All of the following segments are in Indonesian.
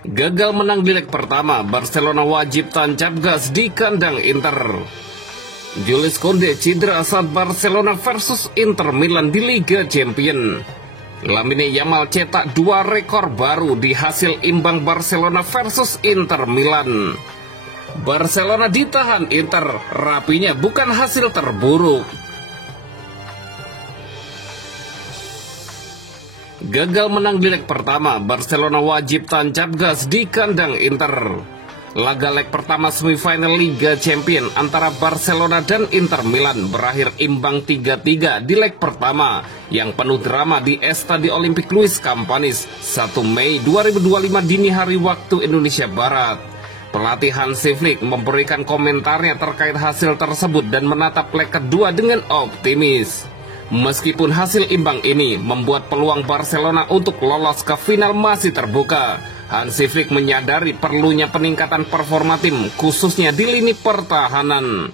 Gagal menang di leg pertama, Barcelona wajib tancap gas di kandang Inter. Jules Koundé cedera saat Barcelona versus Inter Milan di Liga Champions. Lamine Yamal cetak 2 rekor baru di hasil imbang Barcelona versus Inter Milan. Barcelona ditahan Inter, rapinya bukan hasil terburuk. Gagal menang di leg pertama, Barcelona wajib tancap gas di kandang Inter. Laga leg pertama semifinal Liga Champions antara Barcelona dan Inter Milan berakhir imbang 3-3 di leg pertama yang penuh drama di Estadio Olympique Luis Campanis 1 Mei 2025 dini hari waktu Indonesia Barat. Pelatih Hansi Flick memberikan komentarnya terkait hasil tersebut dan menatap leg kedua dengan optimis. Meskipun hasil imbang ini membuat peluang Barcelona untuk lolos ke final masih terbuka, Hansi Flick menyadari perlunya peningkatan performa tim, khususnya di lini pertahanan.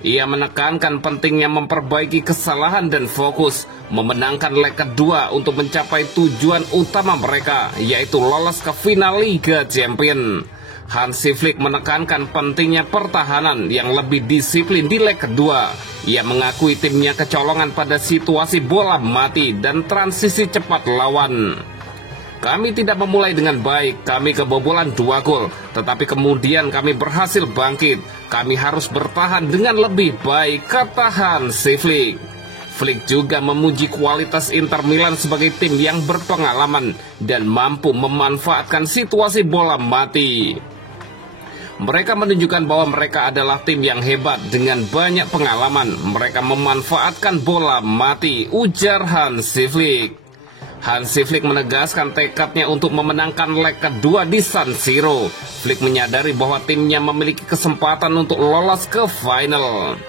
Ia menekankan pentingnya memperbaiki kesalahan dan fokus, memenangkan leg kedua untuk mencapai tujuan utama mereka, yaitu lolos ke final Liga Champions. Hansi Flick menekankan pentingnya pertahanan yang lebih disiplin di leg kedua. Ia mengakui timnya kecolongan pada situasi bola mati dan transisi cepat lawan. Kami tidak memulai dengan baik, kami kebobolan 2 gol, tetapi kemudian kami berhasil bangkit. Kami harus bertahan dengan lebih baik, kata Hansi Flick. Flick juga memuji kualitas Inter Milan sebagai tim yang berpengalaman dan mampu memanfaatkan situasi bola mati. Mereka menunjukkan bahwa mereka adalah tim yang hebat dengan banyak pengalaman. Mereka memanfaatkan bola mati, ujar Hansi Flick. Hansi Flick menegaskan tekadnya untuk memenangkan leg kedua di San Siro. Flick menyadari bahwa timnya memiliki kesempatan untuk lolos ke final.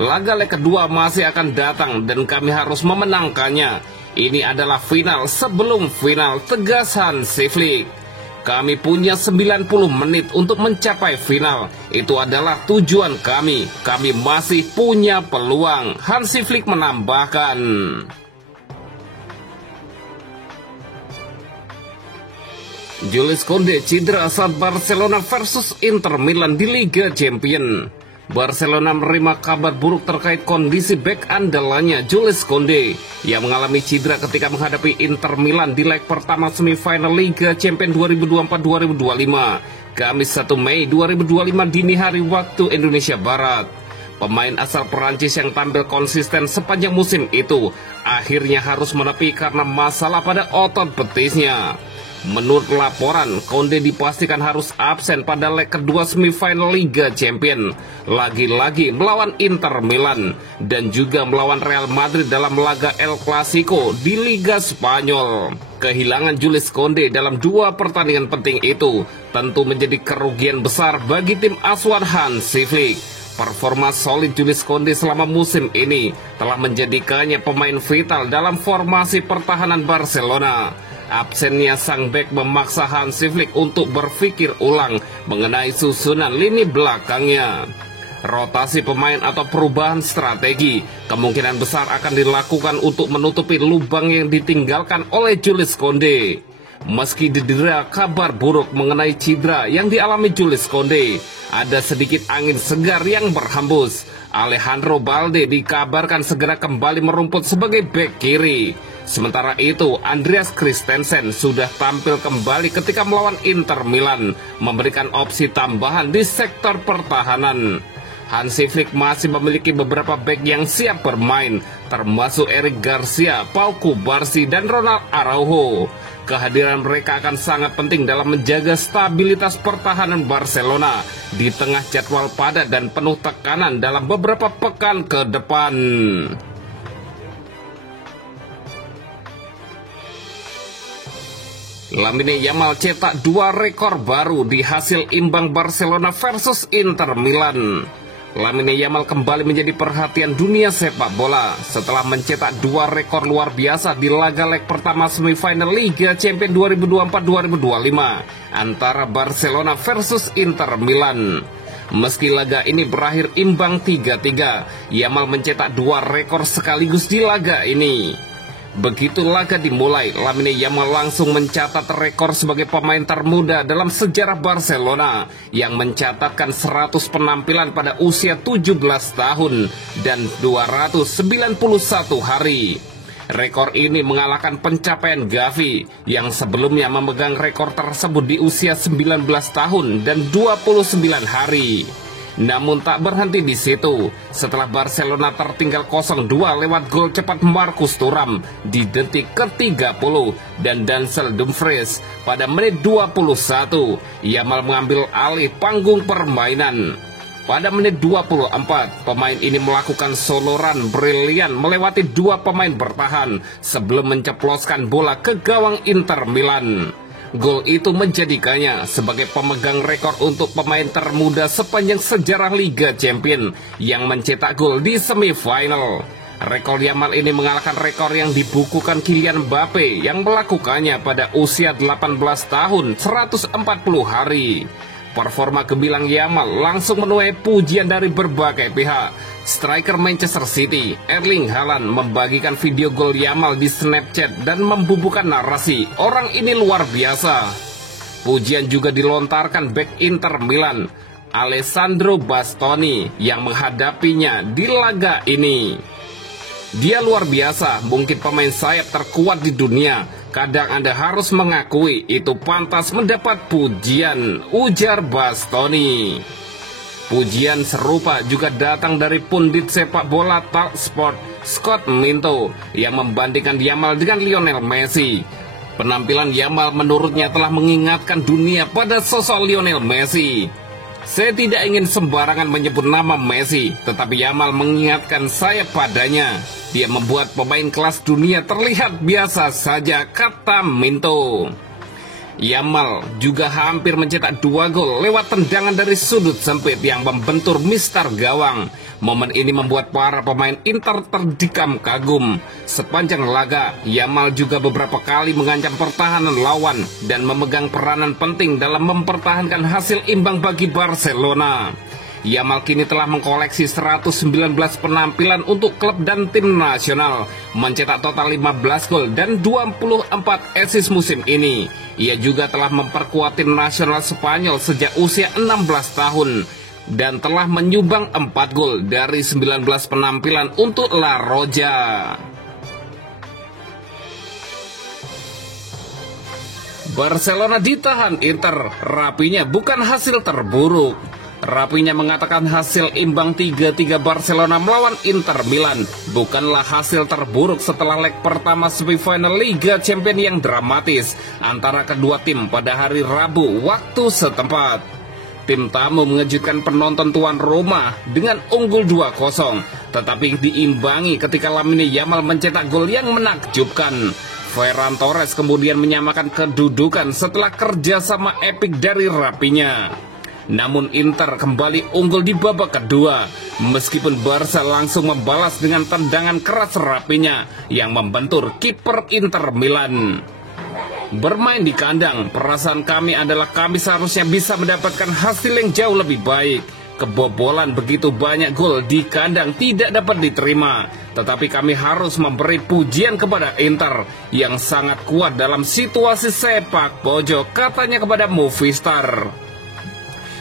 Laga leg kedua masih akan datang dan kami harus memenangkannya. Ini adalah final sebelum final, tegas Hansi Flick. Kami punya 90 menit untuk mencapai final. Itu adalah tujuan kami. Kami masih punya peluang, Hansi Flick menambahkan. Jules Koundé cedera saat Barcelona versus Inter Milan di Liga Champions. Barcelona menerima kabar buruk terkait kondisi bek andalannya Jules Koundé yang mengalami cedera ketika menghadapi Inter Milan di leg pertama semifinal Liga Champions 2024-2025 Kamis 1 Mei 2025 dini hari waktu Indonesia Barat. Pemain asal Perancis yang tampil konsisten sepanjang musim itu akhirnya harus menepi karena masalah pada otot betisnya. Menurut laporan, Koundé dipastikan harus absen pada leg kedua semifinal Liga Champions, lagi-lagi melawan Inter Milan, dan juga melawan Real Madrid dalam laga El Clasico di Liga Spanyol. Kehilangan Jules Koundé dalam 2 pertandingan penting itu tentu menjadi kerugian besar bagi tim asuhan Hansi Flick. Performa solid Jules Koundé selama musim ini telah menjadikannya pemain vital dalam formasi pertahanan Barcelona. Absennya sang bek memaksa Hansi Flick untuk berpikir ulang mengenai susunan lini belakangnya. Rotasi pemain atau perubahan strategi kemungkinan besar akan dilakukan untuk menutupi lubang yang ditinggalkan oleh Jules Koundé. Meski didera kabar buruk mengenai cedera yang dialami Jules Koundé, ada sedikit angin segar yang berhembus. Alejandro Balde dikabarkan segera kembali merumput sebagai bek kiri. Sementara itu, Andreas Christensen sudah tampil kembali ketika melawan Inter Milan, memberikan opsi tambahan di sektor pertahanan. Hansi Flick masih memiliki beberapa bek yang siap bermain, termasuk Eric Garcia, Pau Cubarsí, dan Ronald Araujo. Kehadiran mereka akan sangat penting dalam menjaga stabilitas pertahanan Barcelona di tengah jadwal padat dan penuh tekanan dalam beberapa pekan ke depan. Lamine Yamal cetak 2 rekor baru di hasil imbang Barcelona versus Inter Milan. Lamine Yamal kembali menjadi perhatian dunia sepak bola setelah mencetak 2 rekor luar biasa di laga leg pertama semifinal Liga Champions 2024-2025 antara Barcelona versus Inter Milan. Meski laga ini berakhir imbang 3-3, Yamal mencetak 2 rekor sekaligus di laga ini. Begitu laga dimulai, Lamine Yamal langsung mencatat rekor sebagai pemain termuda dalam sejarah Barcelona yang mencatatkan 100 penampilan pada usia 17 tahun dan 291 hari. Rekor ini mengalahkan pencapaian Gavi yang sebelumnya memegang rekor tersebut di usia 19 tahun dan 29 hari. Namun tak berhenti di situ. Setelah Barcelona tertinggal 0-2 lewat gol cepat Marcus Thuram di detik ke-30 dan Denzel Dumfries pada menit 21, Yamal mengambil alih panggung permainan. Pada menit 24, pemain ini melakukan solo run brilian melewati dua pemain bertahan sebelum menceploskan bola ke gawang Inter Milan. Gol itu menjadikannya sebagai pemegang rekor untuk pemain termuda sepanjang sejarah Liga Champions yang mencetak gol di semifinal. Rekor Yamal ini mengalahkan rekor yang dibukukan Kylian Mbappe yang melakukannya pada usia 18 tahun 140 hari. Performa gemilang Yamal langsung menuai pujian dari berbagai pihak. Striker Manchester City, Erling Haaland, membagikan video gol Yamal di Snapchat dan membubuhkan narasi, "Orang ini luar biasa." Pujian juga dilontarkan bek Inter Milan, Alessandro Bastoni, yang menghadapinya di laga ini. "Dia luar biasa, mungkin pemain sayap terkuat di dunia. Kadang Anda harus mengakui itu pantas mendapat pujian," ujar Bastoni. Pujian serupa juga datang dari pundit sepak bola Talksport Scott Minto yang membandingkan Yamal dengan Lionel Messi. Penampilan Yamal menurutnya telah mengingatkan dunia pada sosok Lionel Messi. "Saya tidak ingin sembarangan menyebut nama Messi, tetapi Yamal mengingatkan saya padanya. Dia membuat pemain kelas dunia terlihat biasa saja," kata Minto. Yamal juga hampir mencetak 2 gol lewat tendangan dari sudut sempit yang membentur mistar gawang. Momen ini membuat para pemain Inter terdikam kagum. Sepanjang laga, Yamal juga beberapa kali mengancam pertahanan lawan dan memegang peranan penting dalam mempertahankan hasil imbang bagi Barcelona. Yamal kini telah mengkoleksi 119 penampilan untuk klub dan tim nasional, mencetak total 15 gol dan 24 assist musim ini. Ia juga telah memperkuat tim nasional Spanyol sejak usia 16 tahun dan telah menyumbang 4 gol dari 19 penampilan untuk La Roja. Barcelona ditahan Inter, Rapinya bukan hasil terburuk. Rapinya mengatakan hasil imbang 3-3 Barcelona melawan Inter Milan bukanlah hasil terburuk setelah leg pertama semifinal Liga Champions yang dramatis antara kedua tim pada hari Rabu waktu setempat. Tim tamu mengejutkan penonton tuan rumah dengan unggul 2-0, tetapi diimbangi ketika Lamine Yamal mencetak gol yang menakjubkan. Ferran Torres kemudian menyamakan kedudukan setelah kerjasama epik dari Rapinya. Namun Inter kembali unggul di babak kedua, meskipun Barca langsung membalas dengan tendangan keras Rapinya yang membentur kiper Inter Milan. "Bermain di kandang, perasaan kami adalah kami seharusnya bisa mendapatkan hasil yang jauh lebih baik. Kebobolan begitu banyak gol di kandang tidak dapat diterima, tetapi kami harus memberi pujian kepada Inter yang sangat kuat dalam situasi sepak pojok," katanya kepada Movistar.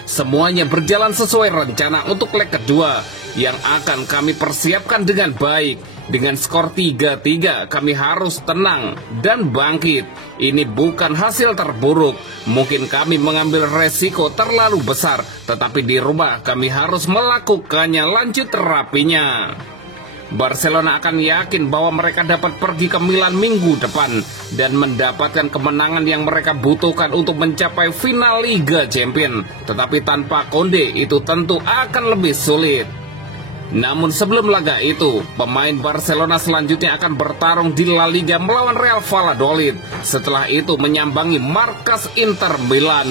"Semuanya berjalan sesuai rencana untuk leg kedua yang akan kami persiapkan dengan baik. Dengan skor 3-3 kami harus tenang dan bangkit. Ini bukan hasil terburuk. Mungkin kami mengambil resiko terlalu besar, tetapi di rumah kami harus melakukannya," lanjut Rapinya. Barcelona akan yakin bahwa mereka dapat pergi ke Milan minggu depan dan mendapatkan kemenangan yang mereka butuhkan untuk mencapai final Liga Champions. Tetapi tanpa Konde itu tentu akan lebih sulit. Namun sebelum laga itu, pemain Barcelona selanjutnya akan bertarung di La Liga melawan Real Valladolid. Setelah itu menyambangi markas Inter Milan.